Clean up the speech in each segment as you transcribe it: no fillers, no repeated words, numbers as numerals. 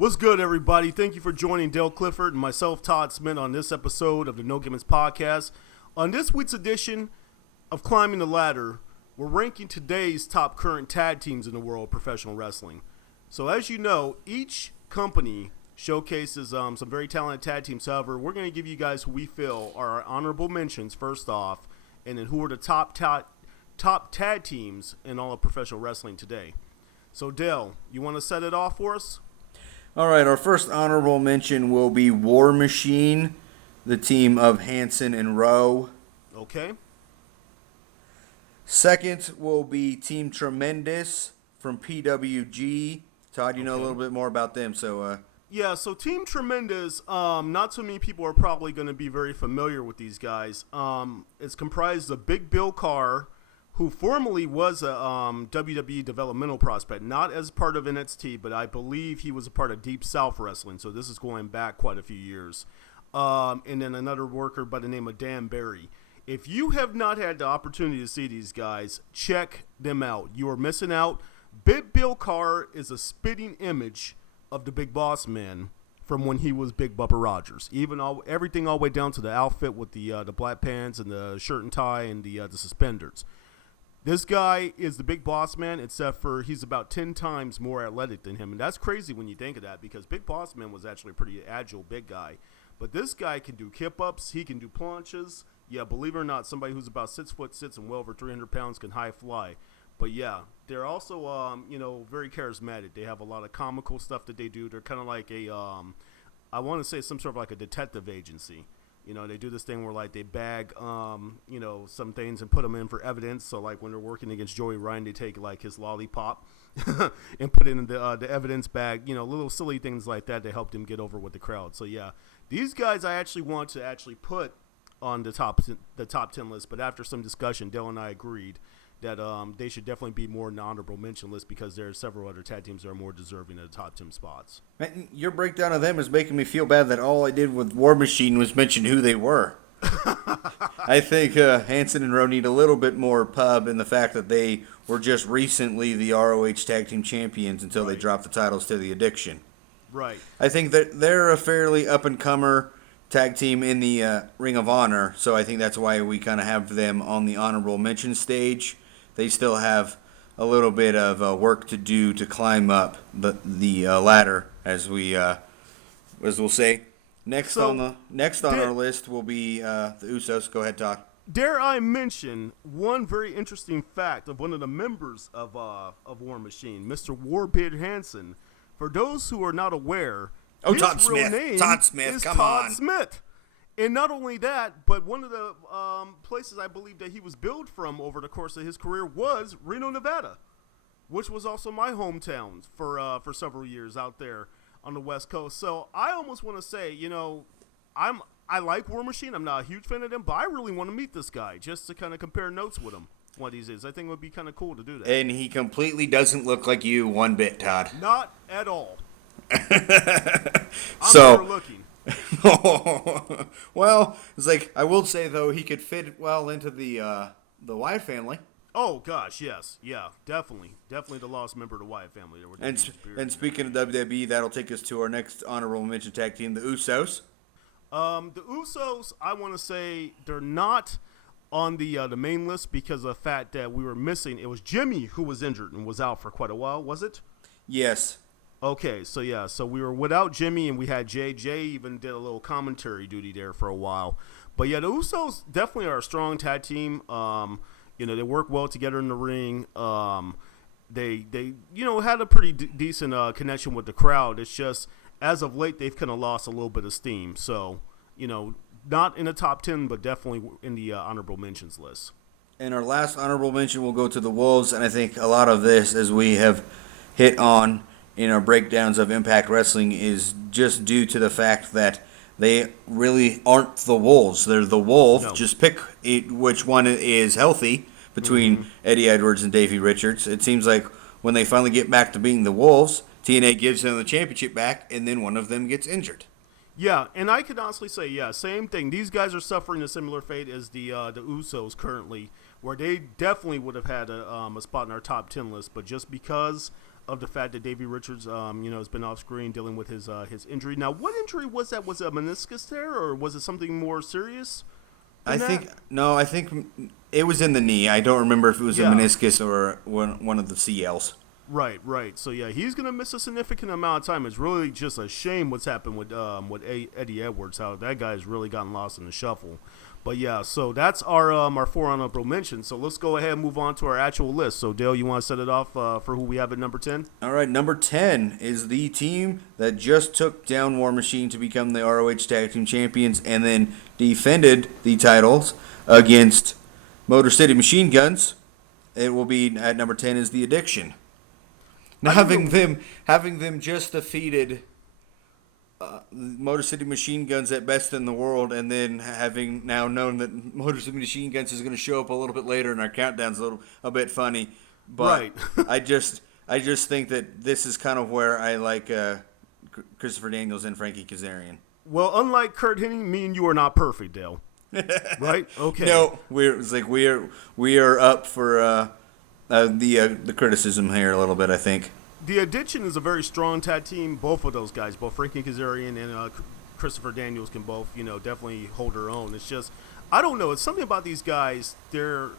What's good, everybody? Thank you for joining Dale Clifford and myself, Todd Smith, on this episode of the No Gimmicks podcast. On this week's edition of Climbing the Ladder, we're ranking today's top current tag teams in the world of professional wrestling. So as you know, each company showcases some very talented tag teams. However, we're going to give you guys who we feel are our honorable mentions first off, and then who are the top tag teams in all of professional wrestling today. So Dale, you want to set it off for us? All right, our first honorable mention will be War Machine, the team of Hanson and Rowe. Okay. Second will be Team Tremendous from PWG. Todd, you know a little bit more about them, so... Yeah, so Team Tremendous, not so many people are probably going to be very familiar with these guys. It's comprised of Big Bill Carr, who formerly was a WWE developmental prospect, not as part of NXT, but I believe he was a part of Deep South Wrestling, so this is going back quite a few years. And then another worker by the name of Dan Barry. If you have not had the opportunity to see these guys, check them out. You are missing out. Big Bill Carr is a spitting image of the Big Boss Man from when he was Big Bubba Rogers. Everything all the way down to the outfit with the black pants and the shirt and tie and the suspenders. This guy is the Big Boss Man, except for he's about 10 times more athletic than him. And that's crazy when you think of that, because Big Boss Man was actually a pretty agile big guy. But this guy can do kip-ups. He can do planches. Yeah, believe it or not, somebody who's about 6'6" and well over 300 pounds can high fly. But yeah, they're also, very charismatic. They have a lot of comical stuff that they do. They're kind of like I want to say some sort of like a detective agency. You know, they do this thing where, like, they bag, some things and put them in for evidence. So, like, when they're working against Joey Ryan, they take, like, his lollipop and put it in the evidence bag. You know, little silly things like that to help them get over with the crowd. So, yeah, these guys I actually want to put on the top 10 list. But after some discussion, Dale and I agreed that they should definitely be more in the honorable mention list, because there are several other tag teams that are more deserving of the top 10 spots. Man, your breakdown of them is making me feel bad that all I did with War Machine was mention who they were. I think Hanson and Rowe need a little bit more pub in the fact that they were just recently the ROH Tag Team Champions until they dropped the titles to the Addiction. Right. I think that they're a fairly up-and-comer tag team in the Ring of Honor, so I think that's why we kind of have them on the honorable mention stage. They still have a little bit of work to do to climb up the ladder, as we'll say. Next on our list will be the Usos. Go ahead, Todd. Dare I mention one very interesting fact of one of the members of War Machine, Mr. Warbeard Hansen. For those who are not aware, his Todd real Smith. name Todd Smith, is come Todd on. Smith. And not only that, but one of the places I believe that he was billed from over the course of his career was Reno, Nevada, which was also my hometown for several years out there on the West Coast. So I almost want to say, I like War Machine. I'm not a huge fan of them, but I really want to meet this guy just to kind of compare notes with him one of these days. I think it would be kind of cool to do that. And he completely doesn't look like you one bit, Todd. Not at all. I'm better looking. Well, it's like, I will say, though, he could fit well into the Wyatt family. Oh, gosh, yes. Yeah, definitely. Definitely the lost member of the Wyatt family. And speaking of WWE, that'll take us to our next honorable mention tag team, the Usos. The Usos, I want to say, they're not on the main list because of the fact that we were missing. It was Jimmy who was injured and was out for quite a while, was it? Yes. Okay, so yeah, so we were without Jimmy, and we had Jay. Jay even did a little commentary duty there for a while. But yeah, the Usos definitely are a strong tag team. They work well together in the ring. They had a pretty decent connection with the crowd. It's just, as of late, they've kind of lost a little bit of steam. So, not in the top 10, but definitely in the honorable mentions list. And our last honorable mention will go to the Wolves, and I think a lot of this, as we have hit on in our breakdowns of Impact Wrestling, is just due to the fact that they really aren't the Wolves. They're the Wolf. No. Just pick which one is healthy between Eddie Edwards and Davey Richards. It seems like when they finally get back to being the Wolves, TNA gives them the championship back, and then one of them gets injured. Yeah, and I could honestly say, yeah, same thing. These guys are suffering a similar fate as the Usos currently, where they definitely would have had a spot in our top 10 list, but just because of the fact that Davey Richards, has been off screen dealing with his injury. Now, what injury was that? Was it a meniscus tear, or was it something more serious? I think it was in the knee. I don't remember if it was a meniscus or one of the CLs. Right. So yeah, he's gonna miss a significant amount of time. It's really just a shame what's happened with Eddie Edwards. How that guy's really gotten lost in the shuffle. But yeah, so that's our 4 honorable mentions. So let's go ahead and move on to our actual list. So Dale, you want to set it off for who we have at number 10? All right, number 10 is the team that just took down War Machine to become the ROH Tag Team Champions and then defended the titles against Motor City Machine Guns. It will be at number 10 is the Addiction. Now having them just defeated Motor City Machine Guns at best in the world, and then having now known that Motor City Machine Guns is going to show up a little bit later, and our countdown's a bit funny. But right. I just think that this is kind of where I like Christopher Daniels and Frankie Kazarian. Well, unlike Kurt Hennig, me and you are not perfect, Dale. Right? Okay. No, we are up for the criticism here a little bit, I think. The Addiction is a very strong tag team. Both of those guys, both Frankie Kazarian and Christopher Daniels, can both, definitely hold their own. It's just, I don't know. It's something about these guys. You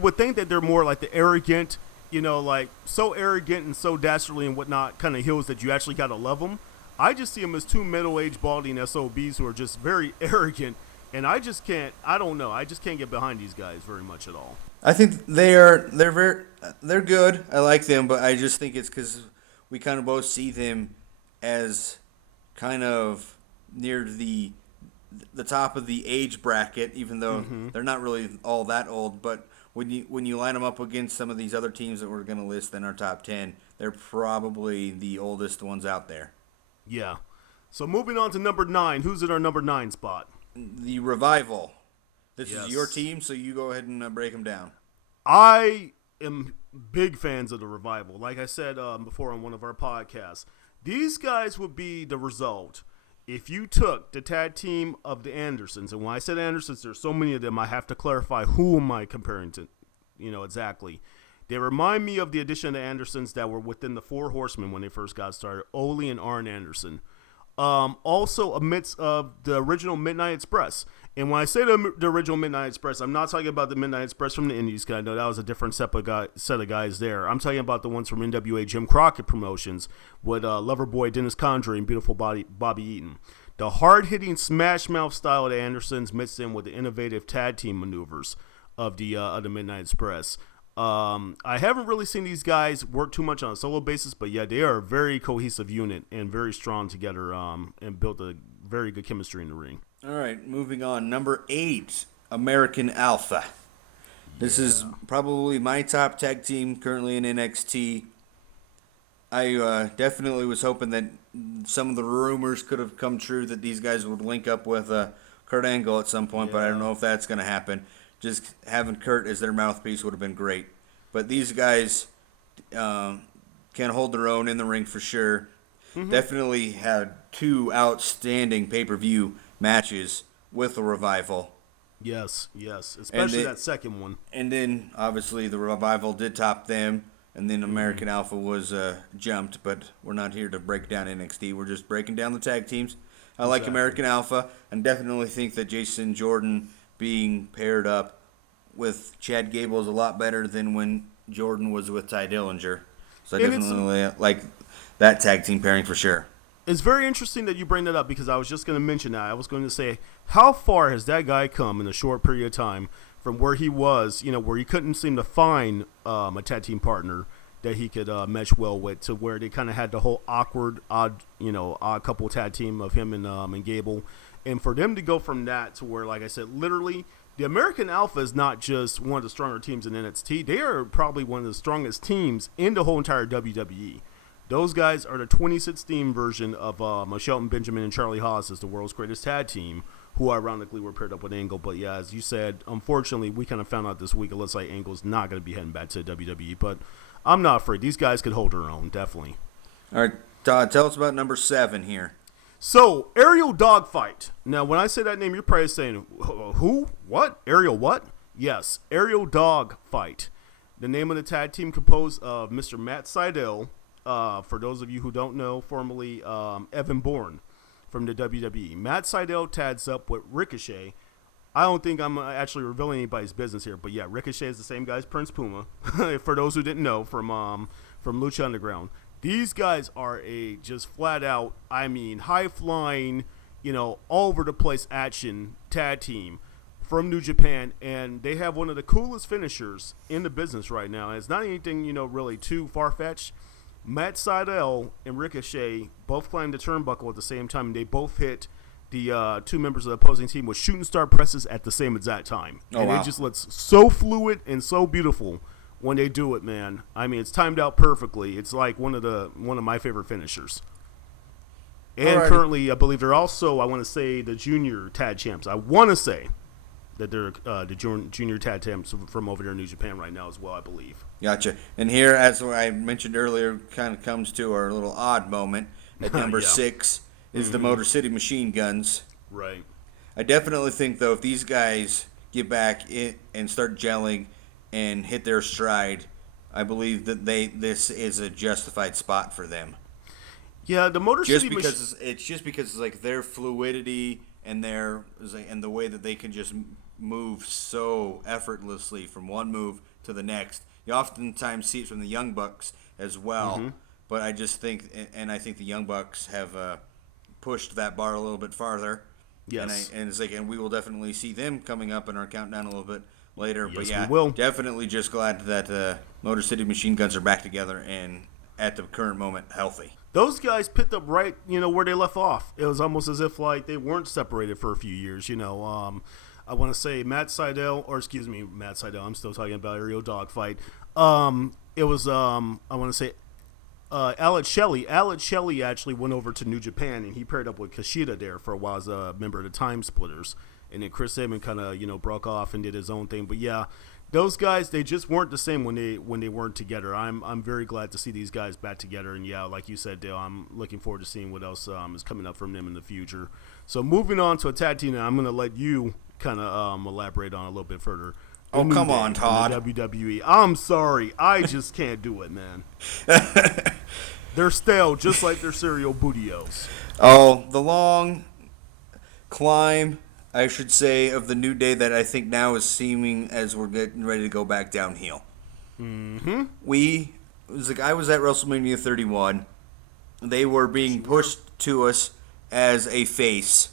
would think that they're more like the arrogant, like so arrogant and so dastardly and whatnot kind of heels that you actually got to love them. I just see them as two middle-aged balding SOBs who are just very arrogant. And I just can't get behind these guys very much at all. I think they're good. I like them, but I just think it's because we kind of both see them as kind of near the top of the age bracket, even though they're not really all that old. But when you line them up against some of these other teams that we're going to list in our top 10, they're probably the oldest ones out there. Yeah. So moving on to number 9, who's in our number 9 spot? The Revival. This is your team, so you go ahead and break them down. I am big fans of the Revival. Like I said before on one of our podcasts, these guys would be the result if you took the tag team of the Andersons. And when I said Andersons, there's so many of them, I have to clarify who am I comparing to, exactly. They remind me of the addition of the Andersons that were within the Four Horsemen when they first got started, Ole and Arn Anderson. Also amidst of the original Midnight Express. And when I say the original Midnight Express, I'm not talking about the Midnight Express from the Indies, because I know that was a different set of guys there. I'm talking about the ones from NWA Jim Crockett Promotions with Loverboy Dennis Condrey and Beautiful Bobby Eaton. The hard-hitting smash mouth style of the Andersons mixed in with the innovative tag team maneuvers of the Midnight Express. I haven't really seen these guys work too much on a solo basis, but yeah, they are a very cohesive unit and very strong together and built a very good chemistry in the ring. All right, moving on. Number 8, American Alpha. This is probably my top tag team currently in NXT. I definitely was hoping that some of the rumors could have come true that these guys would link up with Kurt Angle at some point, but I don't know if that's going to happen. Just having Kurt as their mouthpiece would have been great. But these guys can hold their own in the ring for sure. Definitely had 2 outstanding pay-per-view matches with the Revival. Yes. Especially that second one. And then, obviously, the Revival did top them. And then American Alpha was jumped. But we're not here to break down NXT. We're just breaking down the tag teams. I like American Alpha. And definitely think that Jason Jordan being paired up with Chad Gable is a lot better than when Jordan was with Ty Dillinger. So I definitely like that tag team pairing for sure. It's very interesting that you bring that up because I was just going to mention that. I was going to say, how far has that guy come in a short period of time from where he was, where he couldn't seem to find a tag team partner that he could mesh well with, to where they kind of had the whole odd couple tag team of him and Gable. And for them to go from that to where, like I said, literally the American Alpha is not just one of the stronger teams in NXT. They are probably one of the strongest teams in the whole entire WWE. Those guys are the 2016 version of Shelton Benjamin and Charlie Haas as the world's greatest tag team, who ironically were paired up with Angle. But yeah, as you said, unfortunately, we kind of found out this week it looks like Angle's not going to be heading back to WWE. But I'm not afraid. These guys could hold their own, definitely. All right, Todd, tell us about number 7 here. So, Aerial Dogfight. Now, when I say that name, you're probably saying, who? What? Aerial what? Yes, Aerial Dogfight. The name of the tag team composed of Mr. Matt Sydal, for those of you who don't know, formerly Evan Bourne from the WWE. Matt Sydal tags up with Ricochet. I don't think I'm actually revealing anybody's business here, but yeah, Ricochet is the same guy as Prince Puma. For those who didn't know, from Lucha Underground, these guys are a just flat out, I mean, high flying, all over the place action tag team from New Japan, and they have one of the coolest finishers in the business right now. And it's not anything really too far fetched. Matt Sydal and Ricochet both climbed the turnbuckle at the same time, and they both hit the two members of the opposing team with shooting star presses at the same exact time. Oh, and wow. It just looks so fluid and so beautiful when they do it, man. I mean, it's timed out perfectly. It's like one of my favorite finishers. And Alrighty. currently, I believe they're also, I want to say, the junior tag champs. I want to say that they're the junior tag champs from over there in New Japan right now as well, I believe. Gotcha. And here, as I mentioned earlier, kind of comes to our little odd moment at number Yeah. 6 is the Motor City Machine Guns. Right. I definitely think, though, if these guys get back in and start gelling and hit their stride, I believe that this is a justified spot for them. Yeah, the Motor Just City because it's like their fluidity and the way that they can just move so effortlessly from one move to the next. You oftentimes see it from the Young Bucks as well, but I just think, and I think the Young Bucks have pushed that bar a little bit farther. Yes. And we will definitely see them coming up in our countdown a little bit later. Yes, but yeah, we will. definitely just glad that Motor City Machine Guns are back together and at the current moment healthy. Those guys picked up right, where they left off. It was almost as if like they weren't separated for a few years. I want to say Matt Sydal. I'm still talking about Aerial Dogfight. It was I want to say Alex Shelley. Alex Shelley actually went over to New Japan and he paired up with Kushida there for a while as a member of the Time Splitters. And then Chris Sabin kind of broke off and did his own thing. But yeah, those guys, they just weren't the same when they weren't together. I'm very glad to see these guys back together. And yeah, like you said, Dale, I'm looking forward to seeing what else is coming up from them in the future. So moving on to a tag team, I'm going to let you kind of elaborate on a little bit further. Oh, come on, Todd. WWE. I'm sorry, I just can't do it, man. They're stale, just like their cereal bootios. Oh, the long climb, I should say, of the New Day that I think now is seeming as we're getting ready to go back downhill. Mm-hmm. I was at WrestleMania 31. They were being pushed to us as a face.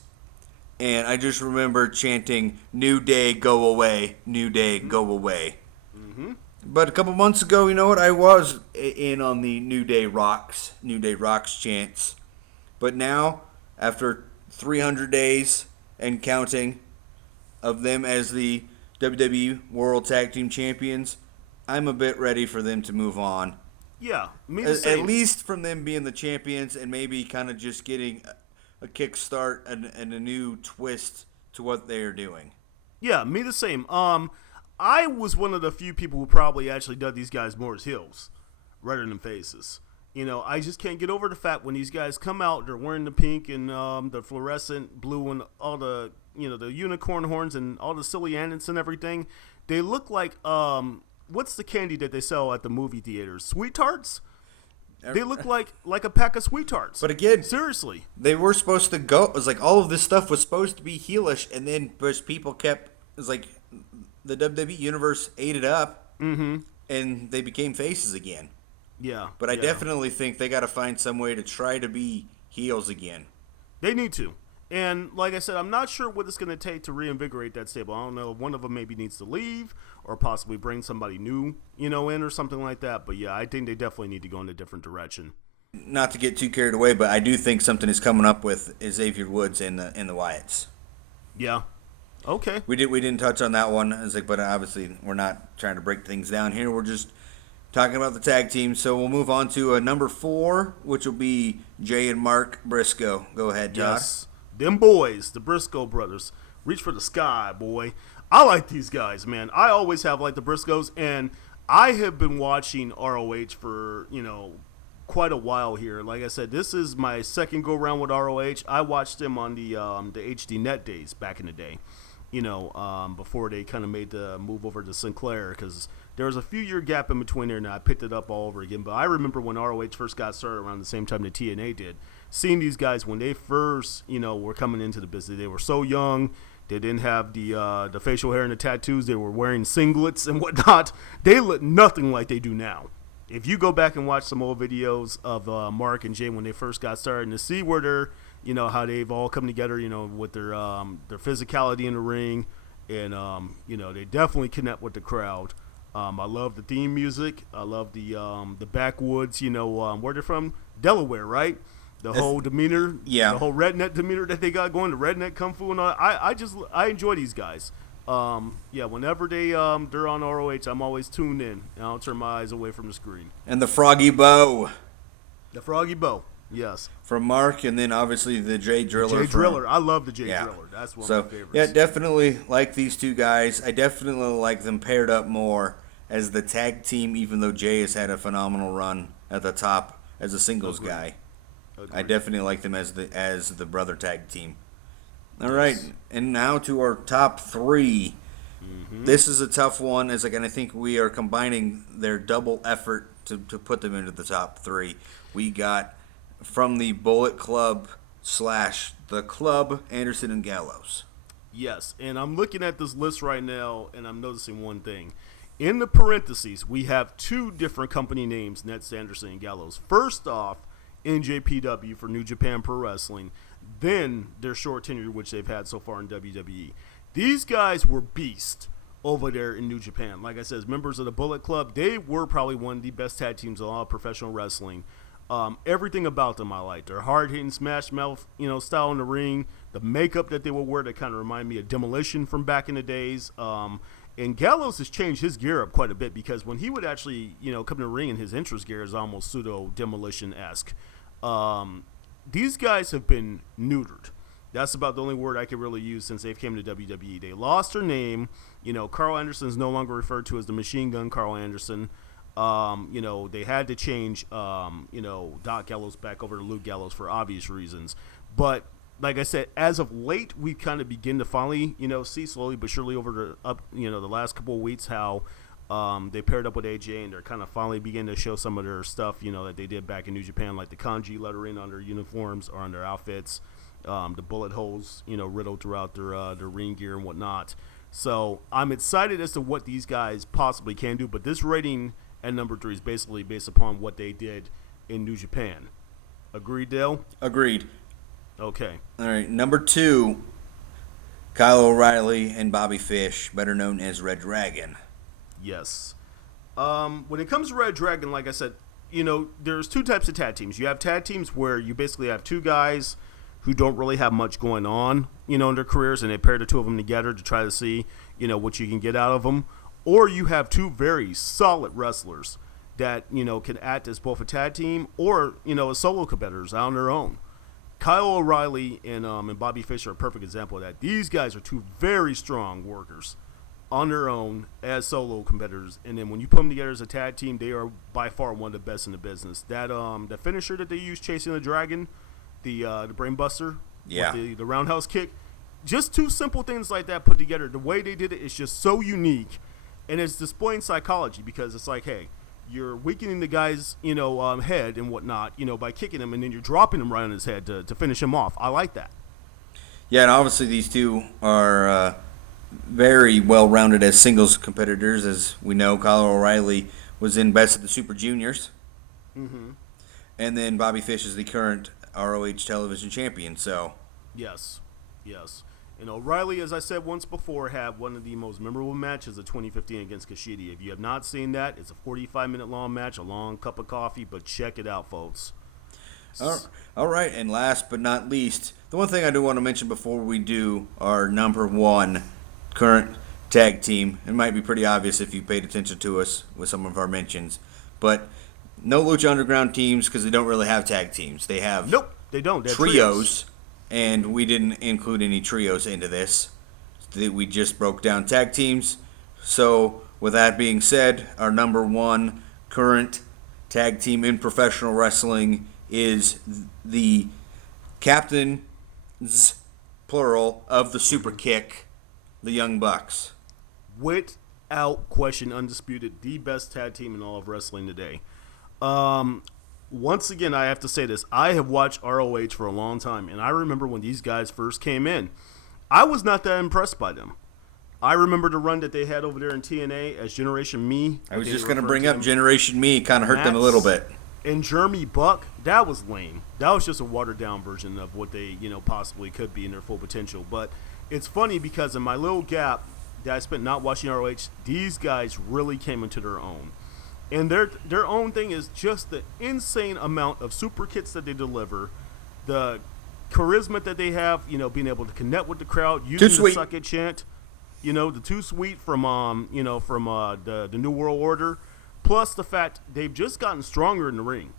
And I just remember chanting, "New Day, go away. New Day, go away." Mm-hmm. But a couple months ago, you know what? I was in on the New Day Rocks chants. But now, after 300 days and counting of them as the WWE World Tag Team Champions, I'm a bit ready for them to move on. Yeah, me the same. At least from them being the champions and maybe kind of just getting a kickstart and a new twist to what they are doing. Yeah, me the same. I was one of the few people who probably actually dug these guys more as heels rather than faces. I just can't get over the fact when these guys come out, they're wearing the pink and the fluorescent blue and all the the unicorn horns and all the silly antics and everything. They look like what's the candy that they sell at the movie theaters? Sweet Tarts. They look like a pack of Sweet Tarts. But again, seriously, they were supposed to go. It was like all of this stuff was supposed to be heelish, and then people kept. It was like the WWE universe ate it up, and they became faces again. Yeah, but I definitely think they got to find some way to try to be heels again. They need to. And like I said, I'm not sure what it's going to take to reinvigorate that stable. I don't know. One of them maybe needs to leave or possibly bring somebody new, in or something like that. But yeah, I think they definitely need to go in a different direction. Not to get too carried away, but I do think something is coming up with Xavier Woods and the Wyatts. Yeah. Okay. We didn't touch on that one. But obviously we're not trying to break things down here. We're just talking about the tag team. So we'll move on to number 4, which will be Jay and Mark Briscoe. Go ahead, Todd. Yes. Them boys, the Briscoe brothers, reach for the sky, boy. I like these guys, man. I always have liked the Briscoes, and I have been watching ROH for, quite a while here. Like I said, this is my second go-round with ROH. I watched them on the HD Net days back in the day, before they kind of made the move over to Sinclair, because There was a few year gap in between there, and I picked it up all over again. But I remember when ROH first got started around the same time that TNA did, seeing these guys when they first, were coming into the business. They were so young. They didn't have the facial hair and the tattoos. They were wearing singlets and whatnot. They look nothing like they do now. If you go back and watch some old videos of Mark and Jay when they first got started, and to see where they're, how they've all come together, with their physicality in the ring, and they definitely connect with the crowd. I love the theme music. I love the backwoods. Where they're from, Delaware, right? The whole demeanor, the whole redneck demeanor that they got going, the redneck kung fu and all. I enjoy these guys. Whenever they're on ROH, I'm always tuned in. And I don't turn my eyes away from the screen. And the Froggy Bow. The Froggy Bow, yes. From Mark, and then obviously the Jay Driller. Jay Driller. I love the Jay Driller. That's one of my favorites. Yeah, definitely like these two guys. I definitely like them paired up more as the tag team, even though Jay has had a phenomenal run at the top as a singles guy. Agreed. I definitely like them as the brother tag team. All right, and now to our top three. Mm-hmm. This is a tough one, and I think we are combining their double effort to put them into the top three. We got from the Bullet Club / the Club, Anderson and Gallows. Yes, and I'm looking at this list right now, and I'm noticing one thing. In the parentheses, we have two different company names next to Anderson and Gallows. First off, NJPW for New Japan Pro Wrestling, then their short tenure, which they've had so far in WWE. These guys were beasts over there in New Japan. Like I said, as members of the Bullet Club, they were probably one of the best tag teams in all of professional wrestling. Everything about them I liked. Their hard-hitting smash mouth, style in the ring, the makeup that they would wear that kind of remind me of Demolition from back in the days. And Gallows has changed his gear up quite a bit, because when he would actually, come to the ring, and his entrance gear is almost pseudo-Demolition-esque. These guys have been neutered. That's about the only word I could really use since they've came to WWE. They lost their name. Carl Anderson is no longer referred to as the Machine Gun Carl Anderson. They had to change, Doc Gallows back over to Luke Gallows for obvious reasons. But like I said, as of late, we kind of begin to finally, see slowly but surely over the last couple of weeks how they paired up with AJ, and they're kind of finally beginning to show some of their stuff, that they did back in New Japan, like the kanji lettering on their uniforms or on their outfits, the bullet holes, riddled throughout their ring gear and whatnot. So I'm excited as to what these guys possibly can do, but this rating at number 3 is basically based upon what they did in New Japan. Agreed, Dale? Agreed. Okay. All right, number 2, Kyle O'Reilly and Bobby Fish, better known as Red Dragon. Yes. When it comes to Red Dragon, like I said, there's two types of tag teams. You have tag teams where you basically have two guys who don't really have much going on, in their careers, and they pair the two of them together to try to see, what you can get out of them. Or you have two very solid wrestlers that, can act as both a tag team or, as solo competitors on their own. Kyle O'Reilly and Bobby Fish are a perfect example of that. These guys are two very strong workers on their own as solo competitors, and then when you put them together as a tag team, they are by far one of the best in the business. That the finisher that they use, chasing the dragon, the brain buster, with the roundhouse kick, just two simple things like that put together. The way they did it is just so unique, and it's displaying psychology, because it's like, hey, you're weakening the guy's head and whatnot, by kicking him, and then you're dropping him right on his head to finish him off. I like that. Yeah, and obviously these two are very well-rounded as singles competitors. As we know, Kyle O'Reilly was in Best of the Super Juniors. Mm-hmm. And then Bobby Fish is the current ROH television champion. So Yes. And O'Reilly, as I said once before, had one of the most memorable matches of 2015 against Kushida. If you have not seen that, it's a 45-minute long match, a long cup of coffee, but check it out, folks. All right, and last but not least, the one thing I do want to mention before we do our number 1 current tag team, it might be pretty obvious if you paid attention to us with some of our mentions, but no Lucha Underground teams, because they don't really have tag teams. They have they don't. Trios, and we didn't include any trios into this. We just broke down tag teams. So with that being said, our number 1 current tag team in professional wrestling is the captains, plural, of the Super Kick, the Young Bucks. With out question, undisputed, the best tag team in all of wrestling today. Once again, I have to say this. I have watched ROH for a long time, and I remember when these guys first came in. I was not that impressed by them. I remember the run that they had over there in TNA as Generation Me. I was just going to bring up Generation Me. Kind of hurt them a little bit. And Jeremy Buck, that was lame. That was just a watered-down version of what they, possibly could be in their full potential. But it's funny because in my little gap that I spent not watching ROH, these guys really came into their own. And their own thing is just the insane amount of super kits that they deliver, the charisma that they have, being able to connect with the crowd, using the suck it chant, the Too Sweet from the New World Order, plus the fact they've just gotten stronger in the ring.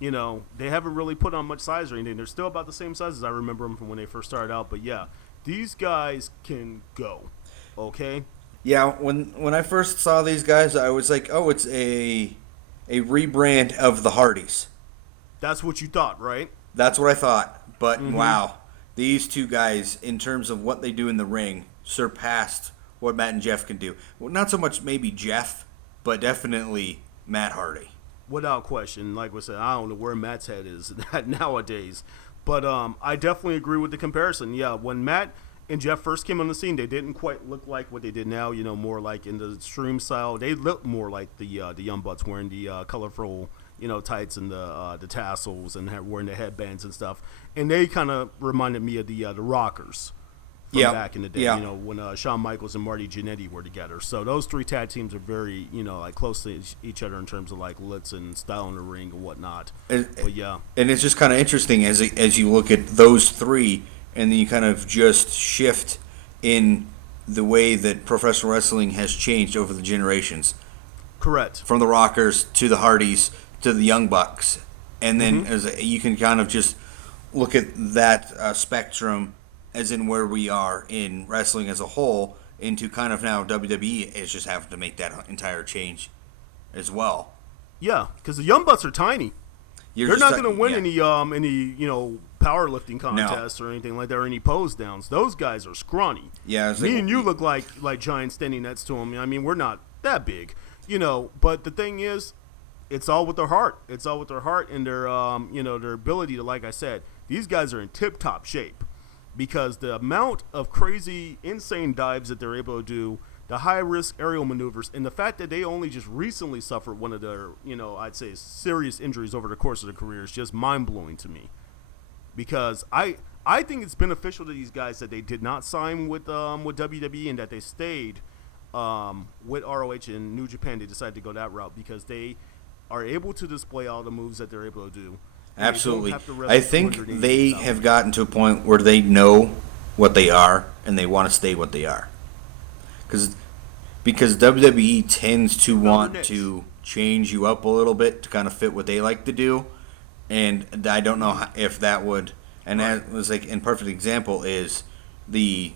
They haven't really put on much size or anything. They're still about the same size as I remember them from when they first started out. But yeah, these guys can go. Okay. Yeah, when I first saw these guys, I was like, oh, it's a rebrand of the Hardys. That's what you thought, right? That's what I thought. But wow, these two guys, in terms of what they do in the ring, surpassed what Matt and Jeff can do. Well, not so much maybe Jeff, but definitely Matt Hardy. Without question. Like we said, I don't know where Matt's head is nowadays. But I definitely agree with the comparison. Yeah, when Matt and Jeff first came on the scene, they didn't quite look like what they did now, more like in the extreme style. They looked more like the Young Bucks wearing the colorful, tights and the tassels and wearing the headbands and stuff. And they kind of reminded me of the Rockers from back in the day, when Shawn Michaels and Marty Jannetty were together. So those three tag teams are very, close to each other in terms of looks and style in the ring and whatnot. But yeah. And it's just kind of interesting as you look at those three, and then you kind of just shift in the way that professional wrestling has changed over the generations. Correct. From the Rockers to the Hardys to the Young Bucks. And then you can kind of just look at that spectrum as in where we are in wrestling as a whole into kind of now WWE is just having to make that entire change as well. Yeah, because the Young Bucks are tiny. They're not going to win any powerlifting contests or anything like that, or any pose downs. Those guys are scrawny. Yeah, me and you look like giants standing next to them. I mean, we're not that big, But the thing is, it's all with their heart. It's all with their heart and their their ability to, like I said, these guys are in tip-top shape because the amount of crazy, insane dives that they're able to do, the high-risk aerial maneuvers, and the fact that they only just recently suffered one of their, I'd say serious injuries over the course of their career is just mind-blowing to me. Because I think it's beneficial to these guys that they did not sign with WWE and that they stayed with ROH and New Japan. They decided to go that route because they are able to display all the moves that they're able to do. Absolutely. I think they have gotten to a point where they know what they are and they want to stay what they are. Because WWE tends to want to change you up a little bit to kind of fit what they like to do. And I don't know if that would, and that was an perfect example is the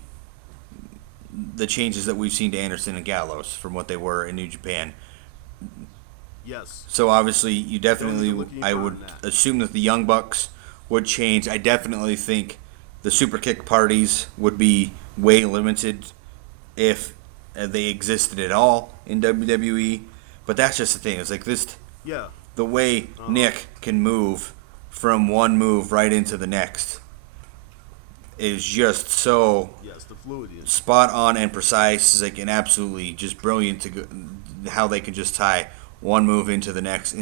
changes that we've seen to Anderson and Gallows from what they were in New Japan. Yes. So obviously, you definitely, I would assume that the Young Bucks would change. I definitely think the super kick parties would be way limited if they existed at all in WWE. But that's just the thing. It's this. Yeah. The way Nick can move from one move right into the next is just so the fluidity. Spot on and precise. It's and absolutely just brilliant to go, how they can just tie one move into the next.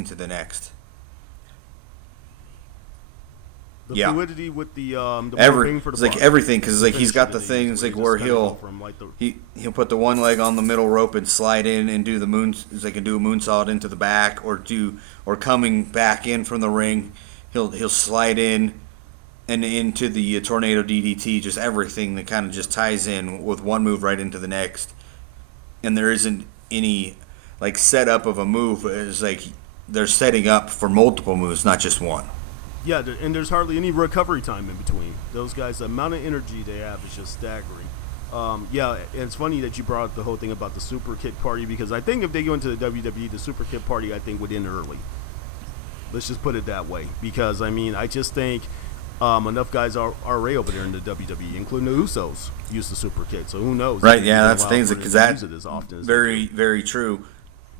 The fluidity with the for the it's everything because he's got the things where he'll put the one leg on the middle rope and slide in and do the moon. They can do a moonsault into the back or coming back in from the ring, he'll slide in and into the tornado DDT. Just everything that kind of just ties in with one move right into the next, and there isn't any setup of a move. It's they're setting up for multiple moves, not just one. Yeah, and there's hardly any recovery time in between. Those guys, the amount of energy they have is just staggering. And it's funny that you brought up the whole thing about the super kick party because I think if they go into the WWE, the super kick party I think would end early. Let's just put it that way because I just think enough guys are already over there in the WWE, including the Usos, use the super kick. So who knows? Right? Yeah, that's the thing, because use it as often as very, very true.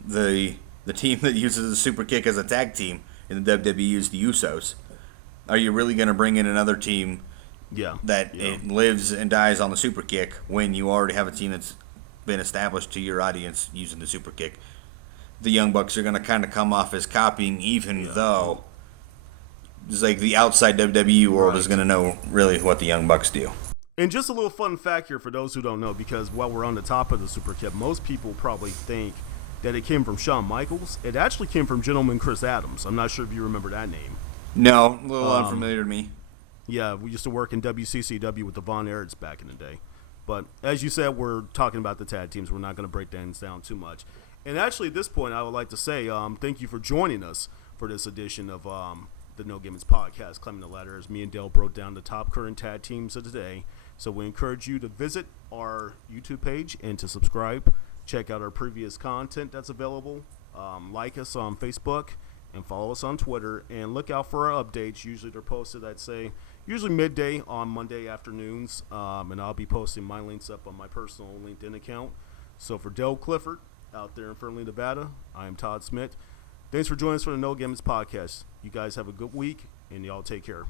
The team that uses the super kick as a tag team in the WWE is the Usos. Are you really going to bring in another team that it lives and dies on the super kick when you already have a team that's been established to your audience using the super kick? The Young Bucks are going to kind of come off as copying, even though it's like the outside WWE world is going to know really what the Young Bucks do. And just a little fun fact here for those who don't know, because while we're on the top of the super kick, most people probably think that it came from Shawn Michaels. It actually came from Gentleman Chris Adams. I'm not sure if you remember that name. No, a little unfamiliar to me. Yeah, we used to work in WCCW with the Von Erichs back in the day. But as you said, we're talking about the tag teams. We're not going to break things down too much. And actually, at this point, I would like to say thank you for joining us for this edition of the No Gimmicks podcast, Climbing the Ladder, as me and Dale broke down the top current tag teams of today. So we encourage you to visit our YouTube page and to subscribe. Check out our previous content that's available. Like us on Facebook and follow us on Twitter. And look out for our updates. Usually they're posted, I'd say, usually midday on Monday afternoons. And I'll be posting my links up on my personal LinkedIn account. So for Dale Clifford out there in Fernley, Nevada, I am Todd Smith. Thanks for joining us for the No Gimmicks podcast. You guys have a good week, and y'all take care.